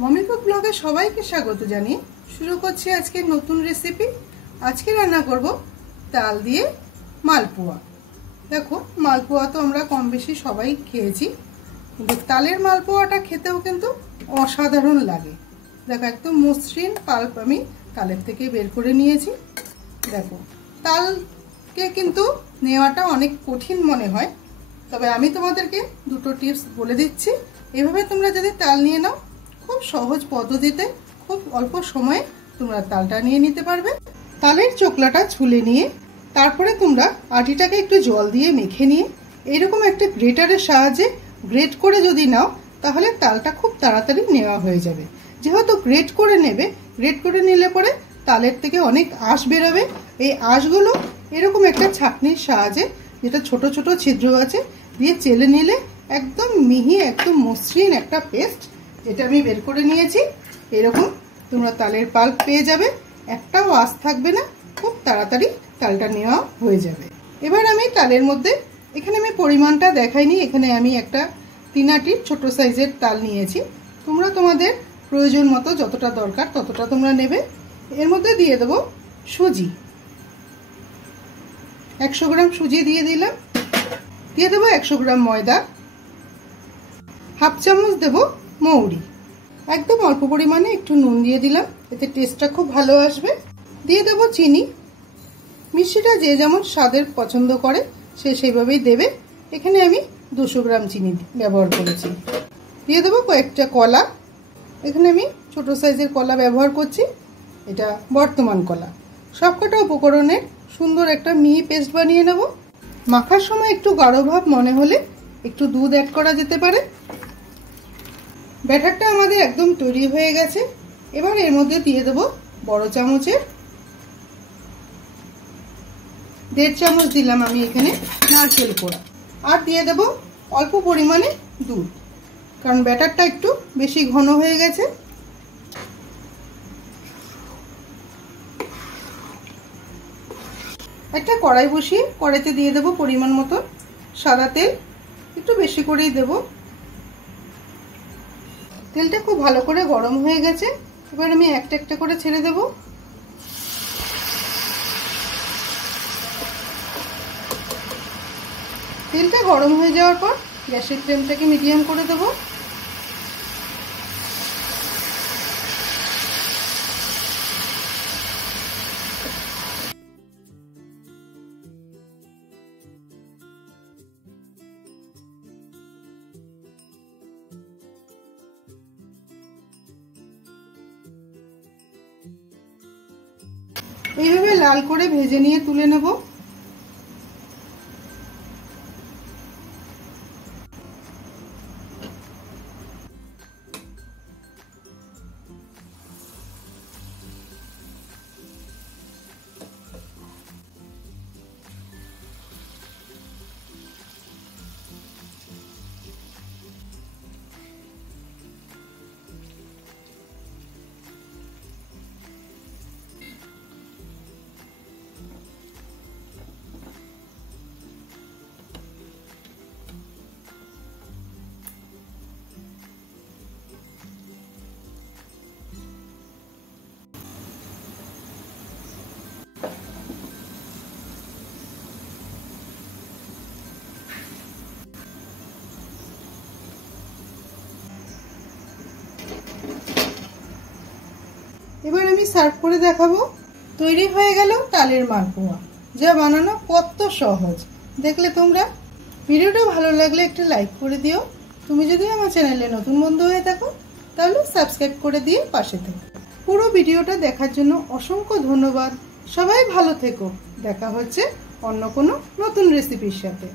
Mummy cook ब्लगे सबाइके स्वागत जानिए शुरू करছি আজকে নতুন রেসিপি। আজকে রান্না করব তাল দিয়ে মালপোয়া। দেখো মালপোয়া তো আমরা কম বেশি সবাই খেয়েছি, কিন্তু তালের মালপোয়াটা খেতেও কিন্তু অসাধারণ লাগে। দেখো একদম মসৃণ পাল্প আমি তালের থেকে বের করে নিয়েছি। দেখো তালকে কিন্তু নেওয়াটা অনেক কঠিন মনে হয়, তবে আমি তোমাদেরকে দুটো টিপস বলে দিচ্ছি। এভাবে তোমরা যদি তাল নিয়ে নাও খুব সহজ পদ্ধতিতে খুব অল্প সময়ে তোমরা তালটা নিয়ে নিতে পারবে। তালের চোকলাটা ছুলে নিয়ে তারপরে তোমরা আটিটাকে একটু জল দিয়ে মেখে নিয়ে এরকম একটা গ্রেটারের সাহায্যে গ্রেট করে যদি নাও তাহলে তালটা খুব তাড়াতাড়ি নেওয়া হয়ে যাবে। যেহেতু গ্রেট করে নেবে, গ্রেট করে নিলে পরে তালের থেকে অনেক আঁশ বেরোবে। এই আঁশগুলো এরকম একটা ছাঁকনির সাহায্যে, যেটা ছোট ছোট ছিদ্র আছে, দিয়ে চেলে নিলে একদম মিহি একদম মসৃণ একটা পেস্ট যেটা আমি বের করে নিয়েছি, এরকম তোমরা তালের পাল্প পেয়ে যাবে। একটাও আঁশ থাকবে না, খুব তাড়াতাড়ি তালটা নেওয়া হয়ে যাবে। এবার আমি তালের মধ্যে, এখানে আমি পরিমাণটা দেখাইনি, এখানে আমি একটা 3 আটির ছোট সাইজের তাল নিয়েছি। তোমরা তোমাদের প্রয়োজন মতো যতটা দরকার ততটা তোমরা নেবে। এর মধ্যে দিয়ে দেবো সুজি, 100 গ্রাম সুজি দিয়ে দিলাম। দিয়ে দেবো 100 গ্রাম ময়দা, হাফ চামচ দেবো মৌরি, একদম অল্প পরিমাণে একটু নুন দিয়ে দিলাম, এতে টেস্টটা খুব ভালো আসবে। দিয়ে দেবো চিনি, মিষ্টিটা যে যেমন স্বাদের পছন্দ করে সে সেইভাবেই দেবে। এখানে আমি 200 গ্রাম চিনি ব্যবহার করেছি। দিয়ে দেবো কয়েকটা কলা, এখানে আমি ছোট সাইজের কলা ব্যবহার করছি, এটা বর্তমান কলা। সবকটা উপকরণের সুন্দর একটা মিহি পেস্ট বানিয়ে নেব। মাখার সময় একটু গাঢ় ভাব মনে হলে একটু দুধ অ্যাড করা যেতে পারে। ব্যাটারটা আমাদের একদম তৈরি হয়ে গেছে। এবার এর মধ্যে দিয়ে দেবো বড় চামচের 1.5 চামচ দিলাম আমি এখানে নারকেল কোড়া, আর দিয়ে দেবো অল্প পরিমাণে দুধ, কারণ ব্যাটারটা একটু বেশি ঘন হয়ে গেছে। একটা কড়াই বসিয়ে কড়াইতে দিয়ে দেবো পরিমাণ মতো সাদা তেল, একটু বেশি করেই দেবো। তেলটা খুব ভালো করে গরম হয়ে গেছে। এবার আমি একটা একটা করে ছেড়ে দেব। তেলটা গরম হয়ে যাওয়ার পর গ্যাসের ফ্লেমটাকে মিডিয়াম করে দেব। এইভাবে লাল করে ভেজে নিয়ে তুলে নেব। এবার আমি সার্ভ করে দেখাবো। তৈরি হয়ে গেল তালের মালপোয়া, যা বানানো কত সহজ। দেখলে তোমরা। ভিডিওটা ভালো লাগলে একটু লাইক করে দিও। তুমি যদি আমার চ্যানেলে নতুন বন্ধু হয়ে থাকো তাহলে সাবস্ক্রাইব করে দিয়ে পাশে থেকো। পুরো ভিডিওটা দেখার জন্য অসংখ্য ধন্যবাদ। সবাই ভালো থেকো। দেখা হচ্ছে অন্য কোনো নতুন রেসিপির সাথে।